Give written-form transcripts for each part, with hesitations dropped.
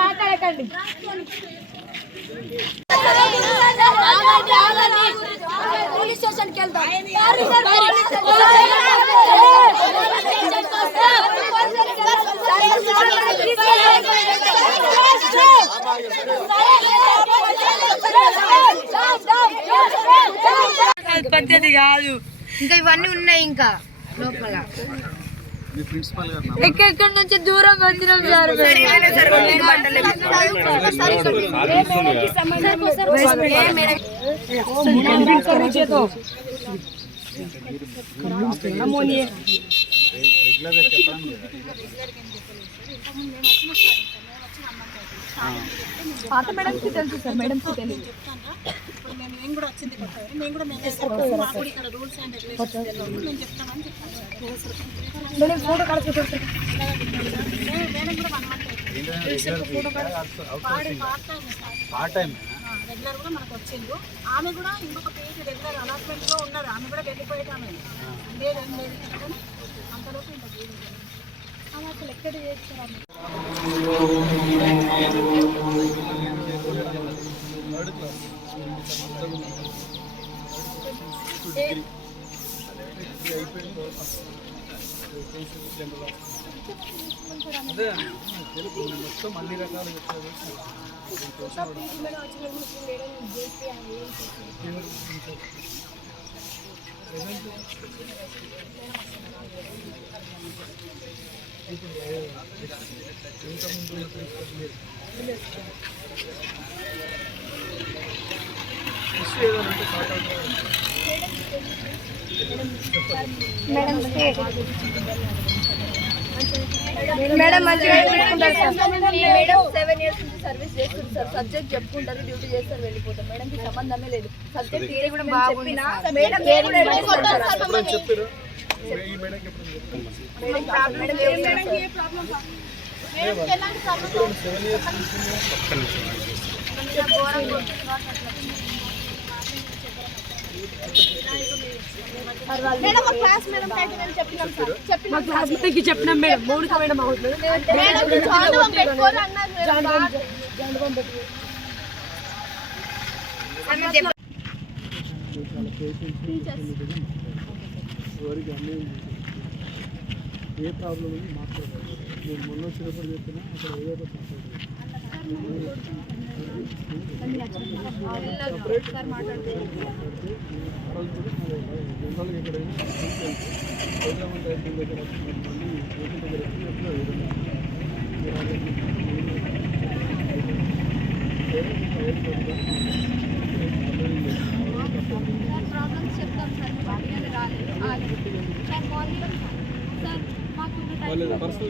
మాట్లాడకండి. పోలీస్ స్టేషన్కి వెళ్తాం. పద్ధతి కాదు. ఇంకా ఇవన్నీ ఉన్నాయి. ఇంకా లోపల ఎక్కడి నుంచి దూరం వచ్చినాం సార్. పాత మేడం కి తెలుసు సార్, మేడం కి తెలియదు. మేము కూడా వచ్చింది మేము కూడా ఇక్కడ రూల్స్ అండ్ రెగ్యులేషన్స్ మేము చెప్తామని చెప్పాను. ఫోటో కలుసుకుంటాం. రెగ్యులర్ కూడా మనకు వచ్చిండు. ఆమె కూడా ఇంకొక పేజ్ రెగ్యులర్ అలాట్మెంట్ లో ఉన్నారు. ఆమె కూడా వెళ్ళిపోయేది. ఆమె లేదు అంతలోపు ఇంకా ఆమె అసలు ఎక్కడ చేస్తారు. అదే మొత్తం అన్ని రకాలు మేడం మంచిగా మేడం 7 years నుంచి సర్వీస్ చేస్తారు సార్. సబ్జెక్ట్ చెప్పుకుంటారు, డ్యూటీ చేస్తారు, వెళ్ళిపోతారు. మేడం కి సంబంధమే లేదు. సబ్జెక్ట్ థియరీ కూడా బాగుంది. మేడం చెప్పారు. చెప్పినాం మేడం. మౌనిక మేడం అవుతుంది. ఏ ప్రాబ్లం ఉంది మాట్లాడాలి. నేను మొన్న వచ్చినప్పుడు చెప్పినా అక్కడ ఏదో పర్సనల్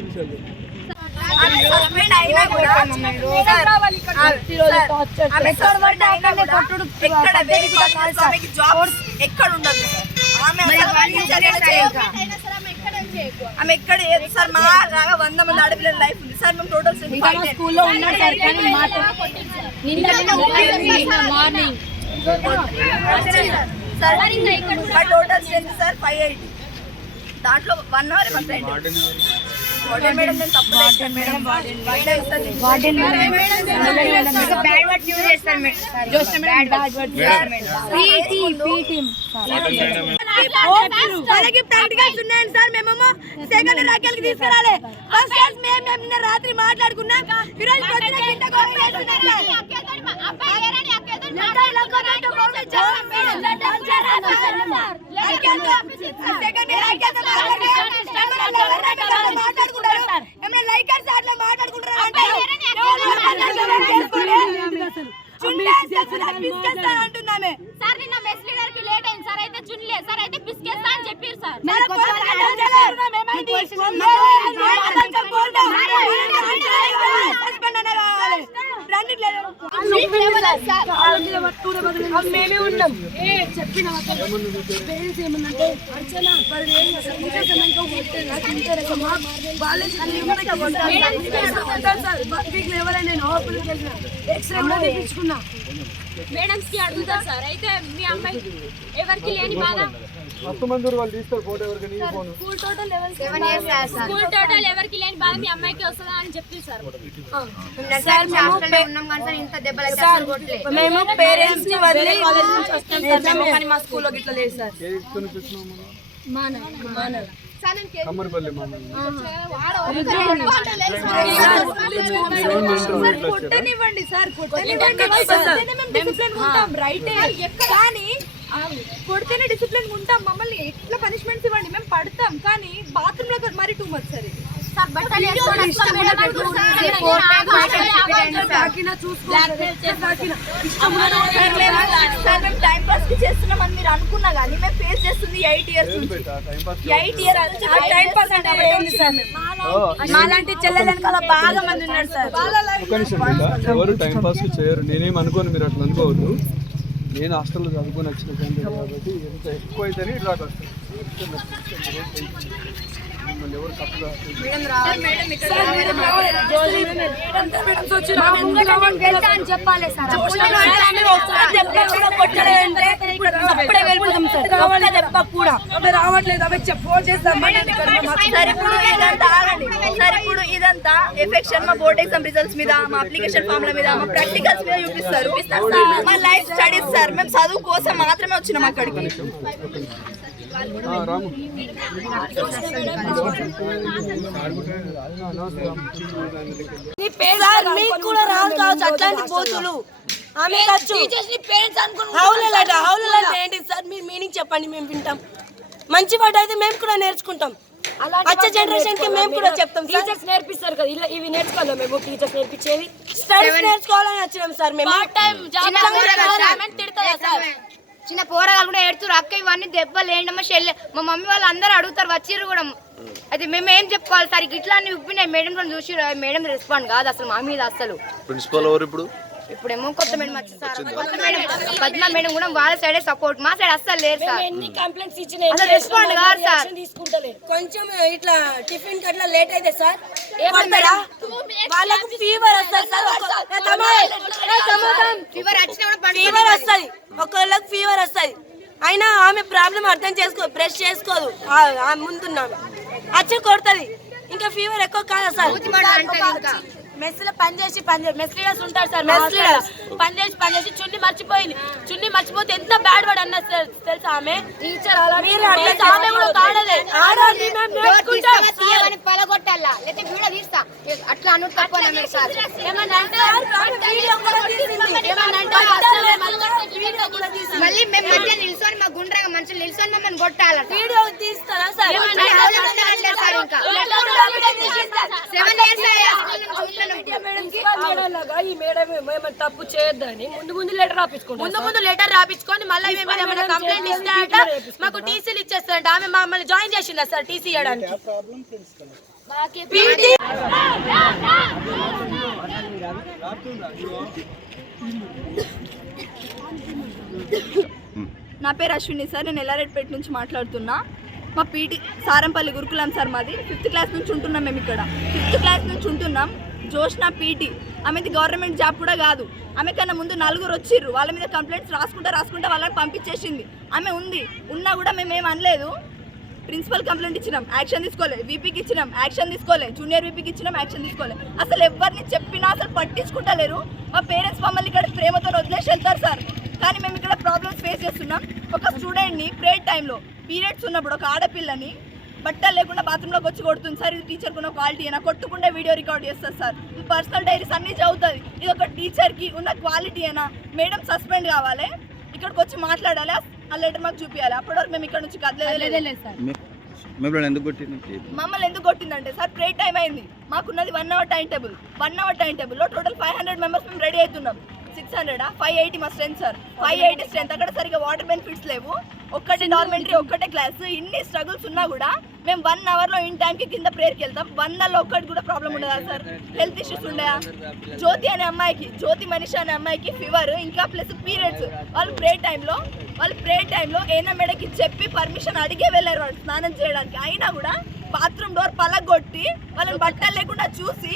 విషయాలు ఎక్కడ ఉండదు ఆమె ఎక్కడ సార్. మా లాగా 100 మంది ఆడపిల్లల లైఫ్ ఉంది సార్. మేము టోటల్ స్కూల్లో ఉన్నాడు సార్. కానీ సార్ టోటల్ స్ట్రెంత్ సార్ 580. దాంట్లో 1 hour మేడం నేను తప్పు మేడం. ప్రాక్టికల్స్ ఉన్నాయండి సార్. మేమేమో సెకండ్ రాకెల్కి తీసుకురాలి. ఫస్ట్ క్లాస్ మేము నిన్న రాత్రి మాట్లాడుకున్నాం. ఈరోజు పొద్దున అంటున్నామే సార్. నిన్న మెస్ లీడర్ కి లేట్ అయింది సార్. అయితే చున్లే సార్. అయితే పిసికేస్తా అని చెప్పారు సార్. మేమే ఉన్నాం చెప్పిన పేరెంట్స్ ఏమన్నంటే అర్చన 10,000 ఎక్స్రే కూడా తీపించుకున్నా మేడమ్స్ కి అడుగుతారు సార్. అయితే మీ అమ్మాయి ఎవరికి లేని బాధ మొత్తం మంది వాళ్ళు తీస్తారు ఫోటో ఎవరికి నీ ఫోన్ స్కూల్ టోటల్ ఎవరికి లేని బాధ మీ అమ్మాయికి వస్తుందా అని చెప్పి సార్. మేము పేరెంట్స్ ని వదిలి కాలేజ్ నుంచి వస్తాం కానీ మా స్కూల్లో గిట్లా లేదు సార్. ఏ స్కూల్ నుంచి వచ్చినావు మనం కమ్మరిపల్లి కొట్టనివ్వండి సార్ రైటే కానీ కొడితేనే డిసిప్లిన్ ఉంటాం. మమ్మల్ని ఎట్లా పనిష్మెంట్స్ ఇవ్వండి మేము పడతాం కానీ బాత్రూమ్ లో మరి టూ మచ్ సరే టైం పాస్ కి చేస్తున్నామని మీరు అనుకున్నా కానీ మేము ఫేస్ చేస్తుంది 8 years నుంచి. 8 years టైం పాస్ అంటే మాలాంటి చెల్లెలు వెనకాల బాగా మంది ఉన్నారు సార్. ఒక నిమిషం ఎవరు టైం పాస్ చేయరు. నేనేం అనుకోను, మీరు అట్లా అనుకోవద్దు. నేను హాస్టల్లో చదువుకొని వచ్చిన క్యాండిడేట్ కాబట్టి ఎంత ఎక్కువ అయితేనే ఇట్లా వస్తాను. మిమ్మల్ని ఎవరు తప్పుగా చెప్పాలి సార్ రావట్లేదు అవి ఫోన్ చేస్తాం. ఇప్పుడు ఇదంతా ఎఫెక్షన్ మా బోర్డ్ ఎగ్జామ్ రిజల్ట్స్ మీద, మా అప్లికేషన్ ఫామ్ల మీద, మా ప్రాక్టికల్స్ మీద చూపిస్తారు. మా లైఫ్ స్టడీస్ సార్. మేము చదువు కోసం మాత్రమే వచ్చినాం అక్కడికి. రాము మీకు కూడా రాదు కావచ్చు అట్లాంటి పోతులు. ఆమె ఏంటి సార్ మీరు మీనింగ్ చెప్పండి, మేము వింటాం. మంచి వర్డ్ అయితే మేము కూడా నేర్చుకుంటాం. వచ్చే జనరేషన్ కి మేము కూడా చెప్తాం. టీచర్స్ నేర్పిస్తారు కదా, ఇలా ఇవి నేర్చుకోవాలి. మేము టీచర్స్ నేర్పించేది స్టడీస్ నేర్చుకోవాలని వచ్చినాం సార్. మేము చిన్న పోరగాలు కూడా ఏడుతున్నారు. అక్క ఇవన్నీ దెబ్బలు ఏంటమ్మా షెల్. మా మమ్మీ వాళ్ళు అందరూ అడుగుతారు, వచ్చిర్రు కూడా. అయితే మేము ఏం చెప్పుకోవాలి సార్, ఇట్లా అన్ని ఉప్పినాయి. మేడం కూడా చూసి మేడం రెస్పాండ్ కాదు అసలు మా మీద అసలు. ప్రిన్సిపల్ ఎవరు ఇప్పుడు? ఇప్పుడేమో కొత్త మేడం వచ్చింది సార్. కొత్త మేడం పద్మ మేడం కూడా వాళ్ళ సైడే సపోర్ట్, మా సైడ్ అస్సలు లేదు సార్. ఎన్ని కంప్లైంట్స్ ఇచ్చినా అసలు రెస్పాండ్ కాదు సార్. కొంచెం ఇట్లా టిఫిన్ కి అట్లా లేట్ అయితే సార్ వాళ్ళకు ఫీవర్ వస్తుంది సార్. ఫీవర్ వచ్చినా కూడా ఫీవర్ వస్తుంది, ఒకళ్ళకి ఫీవర్ వస్తుంది. అయినా ఆమె ప్రాబ్లం అర్థం చేసుకో, బ్రష్ చేసుకోదు. ముందున్నాను వచ్చి కొడుతుంది. ఇంకా ఫీవర్ ఎక్కువ కాదా సార్? మెస్ లో పనిచేసి మెస్ లీడర్స్ ఉంటారు సార్. మెస్ లీడర్స్ పనిచేసి చున్ని మర్చిపోయింది. చున్ని మర్చిపోతే ఎంత బ్యాడ్ వర్డ్ అన్నది సార్ తెలుసా? ఆమె టీచర్ పలగొట్టాలా లేకపోతే వీడియో తీస్తా అట్లా అను తప్ప మళ్ళీ మేము మధ్య నిల్చొని మా గుండ్రగా మనుషులు నిల్చొని మమ్మల్ని కొట్టాల. వీడియో తీస్తారా సార్? ఇంకా 7 years ఈ మేడం తప్పు చేయొద్దని ముందు లెటర్ రాపించుకొని మళ్ళీ ఏమైనా కంప్లైంట్ ఇస్తాట మాకు టీసీలు ఇచ్చేస్తారంట. ఆమె మమ్మల్ని జాయిన్ చేసిందా సార్ టీసీ ఇవ్వడానికి? నా పేరు అశ్విని సార్. నేను ఎల్లారెడ్డిపేట నుంచి మాట్లాడుతున్నా. మా పీటీ సారంపల్లి గురుకులం సార్ మాది. 5th క్లాస్ నుంచి ఉంటున్నాం మేము ఇక్కడ. 5th క్లాస్ నుంచి ఉంటున్నాం. జోష్నా పీటీ ఆమెది గవర్నమెంట్ జాబ్ కూడా కాదు. ఆమె కన్నా ముందు 4 వచ్చిర్రు. వాళ్ళ మీద కంప్లైంట్స్ రాసుకుంటా వాళ్ళని పంపించేసింది. ఆమె ఉన్నా కూడా మేము ఏం అనలేదు. ప్రిన్సిపల్ కంప్లైంట్ ఇచ్చినాం, యాక్షన్ తీసుకోలే. వీపీకి ఇచ్చినాం, యాక్షన్ తీసుకోలే. జూనియర్ వీపీకి ఇచ్చినాం, యాక్షన్ తీసుకోలే. అసలు ఎవరిని చెప్పినా అసలు పట్టించుకుంటలేరు. మా పేరెంట్స్ మమ్మల్ని ఇక్కడ ప్రేమతో వదిలేసి వెళ్తారు సార్. కానీ మేము ఇక్కడ ప్రాబ్లమ్స్ ఫేస్ చేస్తున్నాం. ఒక స్టూడెంట్ని ప్రేయర్ టైంలో పీరియడ్స్ ఉన్నప్పుడు ఒక ఆడపిల్లని బట్టలు లేకుండా బాత్రూంలోకి వచ్చి కొడుతుంది సార్. ఇది టీచర్కి ఉన్న క్వాలిటీ అయినా కొట్టుకుంటే వీడియో రికార్డ్ చేస్తారు సార్. పర్సనల్ డైరీస్ అన్నీ చదువుతుంది. ఇది ఒక టీచర్కి ఉన్న క్వాలిటీ అయినా. మేడం సస్పెండ్ కావాలి, ఇక్కడికి వచ్చి మాట్లాడాలి, ఆ లెటర్ మాకు చూపించాలి. అప్పటి వరకు మేము ఇక్కడ నుంచి కదలేదు సార్. మమ్మల్ని ఎందుకు కొట్టిందంటే సార్ ప్రే టైం అయింది. మాకున్నది 1 hour time table. 1 hour time టేబుల్లో టోటల్ 500 మెంబర్స్ మేము రెడీ అవుతున్నాం. 600 580 మా స్ట్రెంత్ సార్. 580 స్ట్రెంత్. అక్కడ సరిగ్గా వాటర్ బెనిఫిట్స్ లేవు. ఒక్కటే డార్మెంటరీ, ఒక్కటే క్లాస్. ఇన్ని స్ట్రగుల్స్ ఉన్నా కూడా మేము 1 అవర్లో ఇన్ టైంకి కింద ప్రేయర్కి వెళ్తాం. 100లో ఒక్కటి కూడా ప్రాబ్లం ఉండదా సార్? హెల్త్ ఇష్యూస్ ఉండయా? జ్యోతి అనే అమ్మాయికి, జ్యోతి మనిషి అనే అమ్మాయికి ఫీవర్, ఇంకా ప్లస్ పీరియడ్స్. వాళ్ళు ప్రే టైంలో ఏనా మేడకి చెప్పి పర్మిషన్ అడిగే వెళ్ళారు వాళ్ళు స్నానం చేయడానికి. అయినా కూడా బాత్రూమ్ డోర్ పలగొట్టి వాళ్ళని బట్టలు లేకుండా చూసి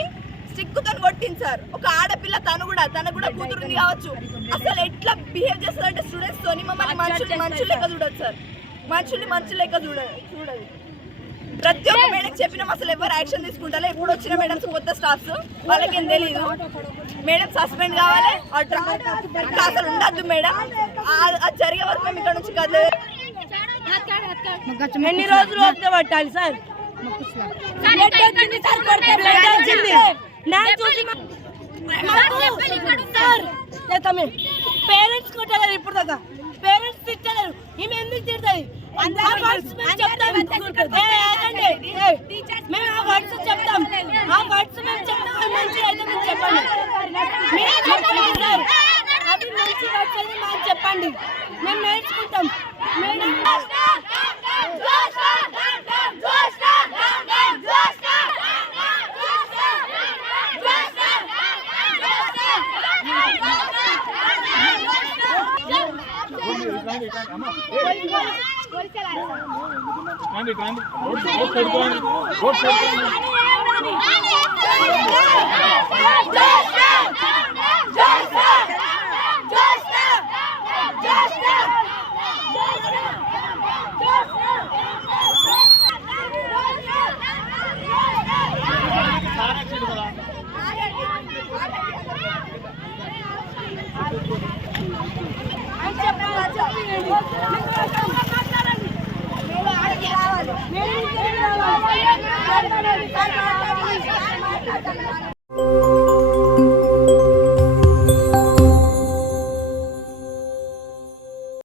స్టిక్కుతో కొట్టింది సార్. ఒక ఆడపిల్ల తనకు కూడా కూతురుంది కావచ్చు. అసలు ఎట్లా బిహేవ్ చేస్తారంటే స్టూడెంట్స్ తోని మమ్మల్ని మనుషులు లెక్క చూడదు సార్. మనుషులు లెక్క చూడదు. ప్రతి ఒక్క మేడం చెప్పినాం, అసలు ఎవరు యాక్షన్ తీసుకుంటారో. ఇప్పుడు వచ్చిన మేడమ్స్ కొత్త స్టాఫ్స్ వాళ్ళకేం తెలియదు. మేడం సస్పెండ్ కావాలి, అసలు ఉండద్దు మేడం. అది జరిగే వరకు మేము ఇక్కడ నుంచి కదలేదు. ఎన్ని రోజులు ఓపిక పట్టాలి సార్? పేరెంట్స్ కొట్టలేరు ఇప్పుడు దాకా, పేరెంట్స్ తిట్టలేరు. ఈమె ఎందుకు తిడతాయి? మేము ఆ వర్డ్స్ చెప్తాం, ఆ వర్డ్స్ మేము చెప్తాం. మంచి అయితే మీరు చెప్పండి, అవి మంచి వర్డ్స్ అయితే మాకు చెప్పండి, మేము నేర్చుకుంటాం. మేడం రావాలి.